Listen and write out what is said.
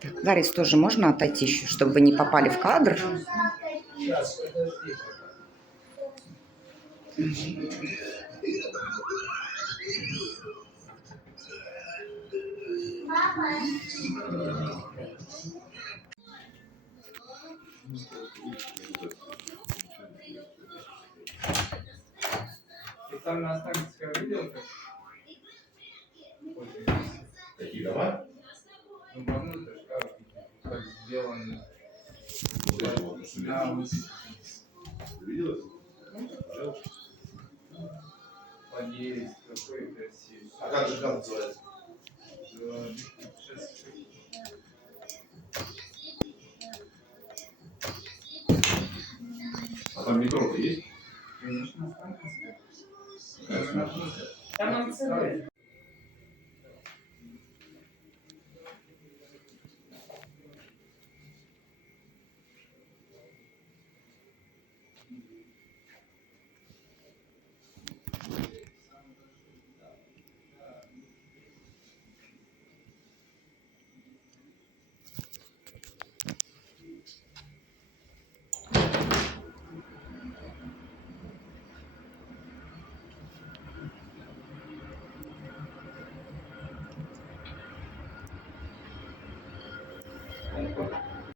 Так, Ларис, тоже можно отойти еще, чтобы вы не попали в кадр? Сейчас, подожди. Ты там на Останкинское видел? Какие дома? Ну, помню, как сделано. Вот эти вот, что Да, ты видел это? Пожалуйста. подъезд какой красивый. А как же там называется? Сейчас. А там метро есть? Конечно, Останкинское. Какая остановка? Там МЦД.